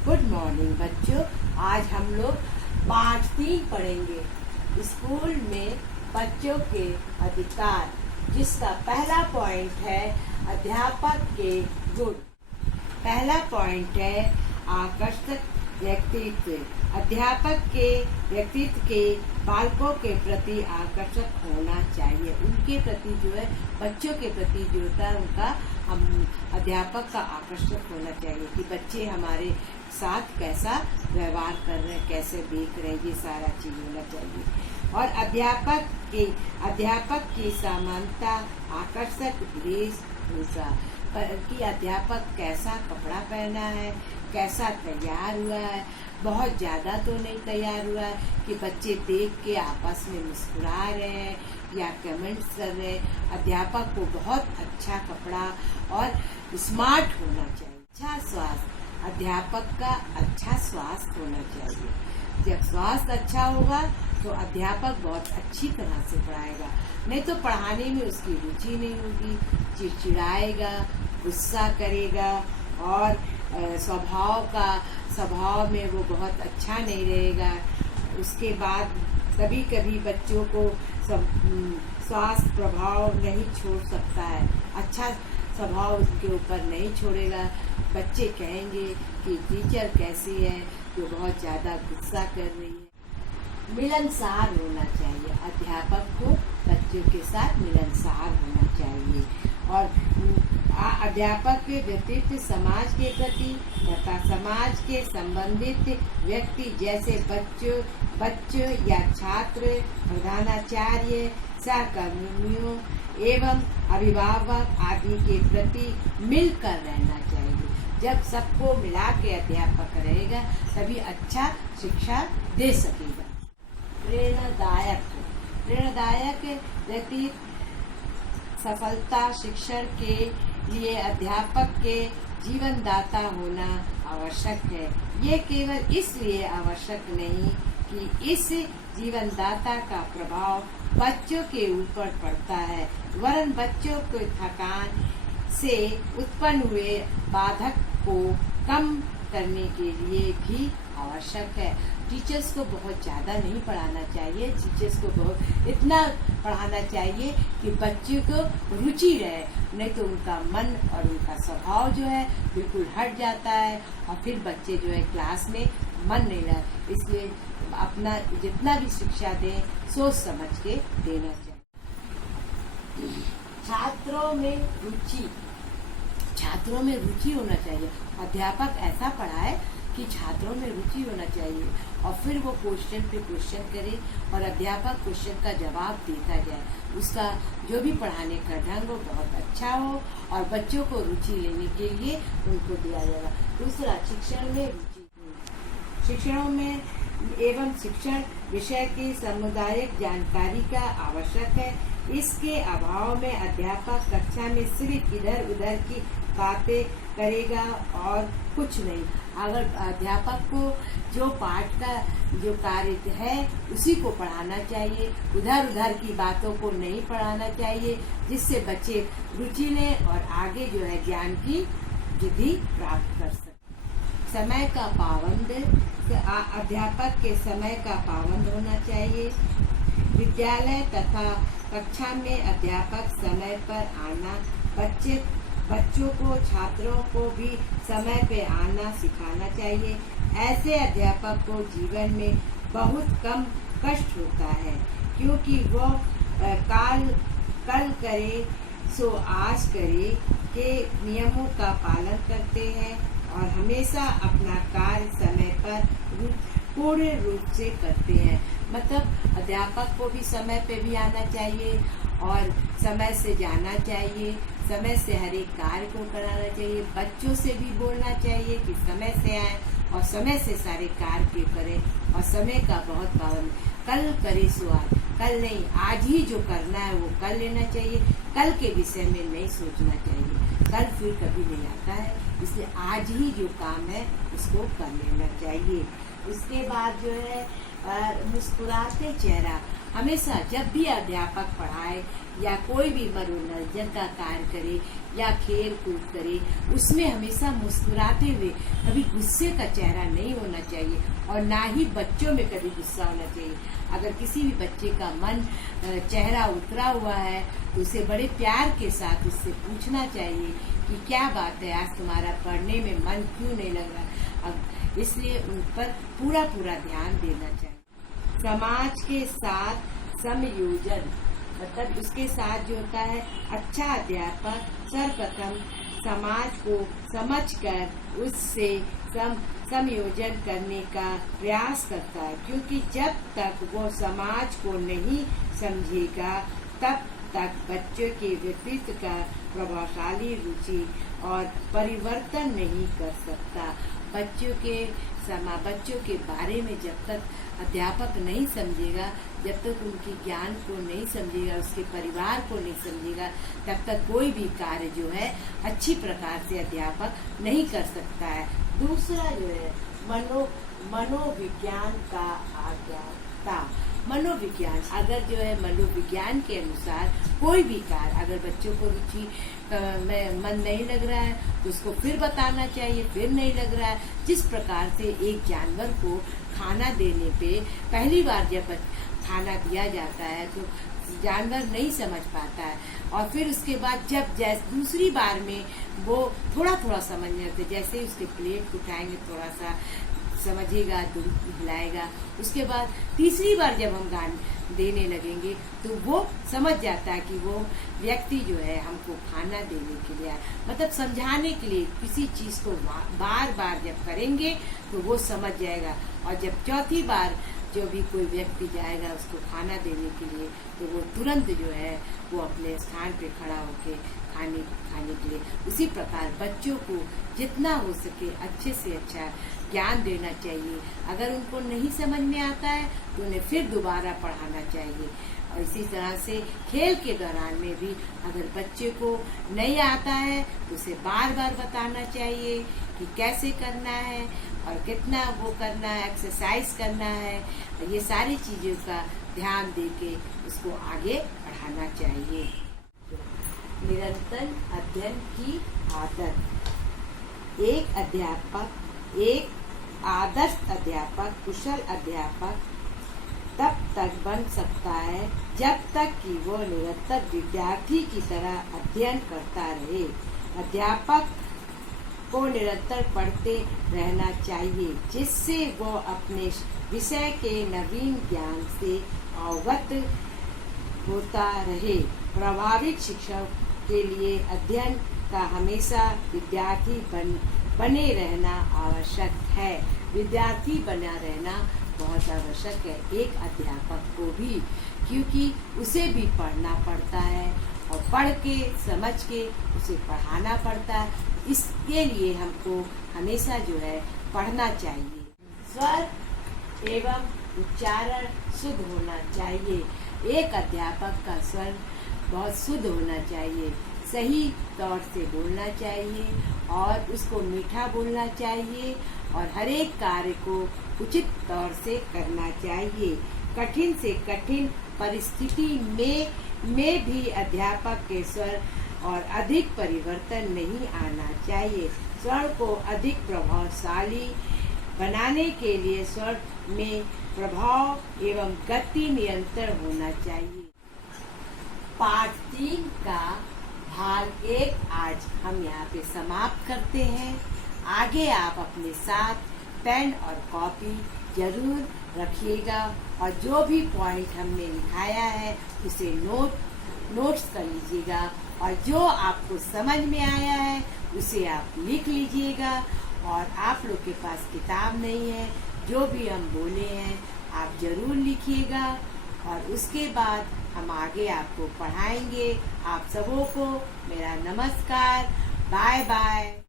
Good morning बच्चों। आज हम लोग पाठ 3 पढ़ेंगे। स्कूल में बच्चों के अधिकार, जिसका पहला पॉइंट है अध्यापक के गुण। पहला पॉइंट है आकर्षक व्यक्तित्व। अध्यापक के व्यक्तित्व के बालकों के प्रति आकर्षक होना चाहिए। उनके प्रति जो है, बच्चों के प्रति जो होता है उनका हम अध्यापक का आकर्षक होना चाहिए कि बच्चे हमारे साथ कैसा व्यवहार कर रहे हैं, कैसे देख रहे हैं, ये सारा चीज होना चाहिए। और अध्यापक की समानता, आकर्षक वेशभूषा कि अध्यापक कैसा कपड़ा पहना है, कैसा तैयार हुआ है। बहुत ज्यादा तो नहीं तैयार हुआ है कि बच्चे देख के आपस में मुस्कुरा रहे हैं या कमेंट्स कर रहे हैं। अध्यापक को बहुत अच्छा कपड़ा और स्मार्ट होना चाहिए। अच्छा स्वास्थ्य, अध्यापक का अच्छा स्वास्थ्य होना चाहिए। जब स्वास्थ्य अच्छा होगा तो अध्यापक बहुत अच्छी तरह से पढ़ाएगा। नहीं तो पढ़ाने में उसकी रुचि नहीं होगी, चिड़चिड़ाएगा, गुस्सा करेगा और स्वभाव में वो बहुत अच्छा नहीं रहेगा। उसके बाद कभी कभी बच्चों को स्वास्थ्य प्रभाव नहीं छोड़ सकता है, अच्छा स्वभाव उसके ऊपर नहीं छोड़ेगा। बच्चे कहेंगे कि टीचर कैसी है, जो बहुत ज्यादा गुस्सा कर रही है। मिलनसार होना चाहिए, अध्यापक को बच्चों के साथ मिलनसार होना चाहिए। और अध्यापक के व्यक्तित्व समाज के प्रति तथा समाज के संबंधित व्यक्ति जैसे बच्चों या छात्र, प्रधानाचार्य, सहकर्मियों एवं अभिभावक आदि के प्रति मिलकर रहना चाहिए। जब सबको मिला के अध्यापक रहेगा तभी अच्छा शिक्षा दे सकेगा। प्रेरणादायक व्यक्ति सफलता शिक्षण के लिए अध्यापक के जीवनदाता होना आवश्यक है। ये केवल इसलिए आवश्यक नहीं कि इस जीवनदाता का प्रभाव बच्चों के ऊपर पड़ता है, वरन बच्चों को थकान से उत्पन्न हुए बाधक को कम करने के लिए भी आवश्यक है। टीचर्स को बहुत ज्यादा नहीं पढ़ाना चाहिए, टीचर्स को बहुत इतना पढ़ाना चाहिए कि बच्चे को रुचि रहे, नहीं तो उनका मन और उनका स्वभाव जो है बिल्कुल हट जाता है और फिर बच्चे जो है क्लास में मन नहीं रहा। इसलिए अपना जितना भी शिक्षा दें सोच समझ के देना चाहिए। छात्रों में रुचि होना चाहिए। अध्यापक ऐसा पढ़ाए कि छात्रों में रुचि होना चाहिए और फिर वो क्वेश्चन पे क्वेश्चन करे और अध्यापक क्वेश्चन का जवाब देता जाए। उसका जो भी पढ़ाने का ढंग हो बहुत अच्छा हो और बच्चों को रुचि लेने के लिए उनको दिया जाएगा। दूसरा, शिक्षण में रुचि, शिक्षणों में एवं शिक्षण विषय की सामुदायिक जानकारी का आवश्यक है। इसके अभाव में अध्यापक कक्षा में सिर्फ इधर उधर की बातें करेगा और कुछ नहीं। अगर अध्यापक को जो पाठ का जो कार्य है उसी को पढ़ाना चाहिए, उधर उधर की बातों को नहीं पढ़ाना चाहिए, जिससे बच्चे रुचि लें और आगे जो है ज्ञान की वृद्धि प्राप्त कर सके। समय का पाबंद, अध्यापक के समय का पाबंद होना चाहिए। विद्यालय तथा कक्षा में अध्यापक समय पर आना, बच्चों को, छात्रों को भी समय पे आना सिखाना चाहिए। ऐसे अध्यापक को जीवन में बहुत कम कष्ट होता है, क्योंकि वो कल करे सो आज करे के नियमों का पालन करते हैं और हमेशा अपना कार्य समय पर पूर्ण रूप से करते हैं। मतलब अध्यापक को भी समय पे भी आना चाहिए और समय से जाना चाहिए, समय से हर एक कार्य को कराना चाहिए। बच्चों से भी बोलना चाहिए कि समय से आए और समय से सारे कार्य करें और समय का बहुत पाबंद। कल करे सो आज, कल नहीं, आज ही जो करना है वो कर लेना चाहिए। कल के विषय में नहीं सोचना चाहिए, कल फिर कभी नहीं आता है, इसलिए आज ही जो काम है उसको कर लेना चाहिए। उसके बाद जो है मुस्कुराते चेहरा, हमेशा जब भी अध्यापक पढ़ाए या कोई भी मनोरंजन का कार्य करे या खेल कूद करे, उसमें हमेशा मुस्कुराते हुए, कभी गुस्से का चेहरा नहीं होना चाहिए और ना ही बच्चों में कभी गुस्सा होना चाहिए। अगर किसी भी बच्चे का मन चेहरा उतरा हुआ है तो उसे बड़े प्यार के साथ उससे पूछना चाहिए कि क्या बात है, आज तुम्हारा पढ़ने में मन क्यों नहीं लग रहा। अब इसलिए उन पर पूरा ध्यान देना चाहिए। समाज के साथ समयोजन, मतलब उसके साथ जो होता है, अच्छा अध्यापक सर्वप्रथम समाज को समझकर उससे समयोजन करने का प्रयास करता है, क्योंकि जब तक वो समाज को नहीं समझेगा तब तक बच्चों के व्यक्तित्व का प्रभावशाली रुचि और परिवर्तन नहीं कर सकता। बच्चों के बारे में जब तक अध्यापक नहीं समझेगा, जब तक उनके ज्ञान को नहीं समझेगा, उसके परिवार को नहीं समझेगा, तब तक कोई भी कार्य जो है अच्छी प्रकार से अध्यापक नहीं कर सकता है। दूसरा जो है मनोविज्ञान का आज्ञाता। मनोविज्ञान, अगर जो है मनोविज्ञान के अनुसार कोई भी कार्य, अगर बच्चों को रुचि में मन नहीं लग रहा है तो उसको फिर बताना चाहिए, फिर नहीं लग रहा है। जिस प्रकार से एक जानवर को खाना देने पे पहली बार जब खाना दिया जाता है तो जानवर नहीं समझ पाता है, और फिर उसके बाद जब दूसरी बार में वो थोड़ा समझने लगते, जैसे ही उसके प्लेट उठाएंगे थोड़ा सा समझेगा, हिलाएगा, उसके बाद तीसरी बार जब हम गान देने लगेंगे तो वो समझ जाता है कि वो व्यक्ति जो है हमको खाना देने के लिए, मतलब समझाने के लिए किसी चीज को बार बार जब करेंगे तो वो समझ जाएगा। और जब चौथी बार जो भी कोई व्यक्ति जाएगा उसको खाना देने के लिए तो वो तुरंत जो है वो अपने स्थान पे खड़ा होके खाने के लिए। उसी प्रकार बच्चों को जितना हो सके अच्छे से अच्छा ज्ञान देना चाहिए। अगर उनको नहीं समझ में आता है तो उन्हें फिर दोबारा पढ़ाना चाहिए। और इसी तरह से खेल के दौरान में भी अगर बच्चे को नहीं आता है तो उसे बार बार बताना चाहिए कि कैसे करना है और कितना वो करना है, एक्सरसाइज करना है। ये सारी चीजों का ध्यान देके उसको आगे बढ़ाना चाहिए। निरंतर अध्ययन की आदत। एक आदर्श अध्यापक, कुशल अध्यापक तब तक बन सकता है जब तक कि वो निरंतर विद्यार्थी की तरह अध्ययन करता रहे। अध्यापक को निरंतर पढ़ते रहना चाहिए जिससे वो अपने विषय के नवीन ज्ञान से अवगत होता रहे। प्रभावित शिक्षक के लिए अध्ययन का हमेशा विद्यार्थी बने रहना आवश्यक है। विद्यार्थी बना रहना बहुत आवश्यक है एक अध्यापक को भी, क्योंकि उसे भी पढ़ना पड़ता है और पढ़ के समझ के उसे पढ़ाना पड़ता है। इसके लिए हमको हमेशा जो है पढ़ना चाहिए। स्वर एवं उच्चारण शुद्ध होना चाहिए। एक अध्यापक का स्वर बहुत शुद्ध होना चाहिए, सही तौर से बोलना चाहिए और उसको मीठा बोलना चाहिए और हर एक कार्य को उचित तौर से करना चाहिए। कठिन से कठिन परिस्थिति में भी अध्यापक के स्वर और अधिक परिवर्तन नहीं आना चाहिए। स्वर को अधिक प्रभावशाली बनाने के लिए स्वर में प्रभाव एवं गति नियंत्रण होना चाहिए। पाठ 3 का भाग 1 आज हम यहाँ पे समाप्त करते हैं। आगे आप अपने साथ पेन और कॉपी जरूर रखिएगा और जो भी पॉइंट हमने लिखाया है उसे नोट्स कर लीजिएगा और जो आपको समझ में आया है उसे आप लिख लीजिएगा। और आप लोग के पास किताब नहीं है, जो भी हम बोले हैं आप जरूर लिखिएगा और उसके बाद हम आगे आपको पढ़ाएंगे। आप सबों को मेरा नमस्कार, बाय बाय।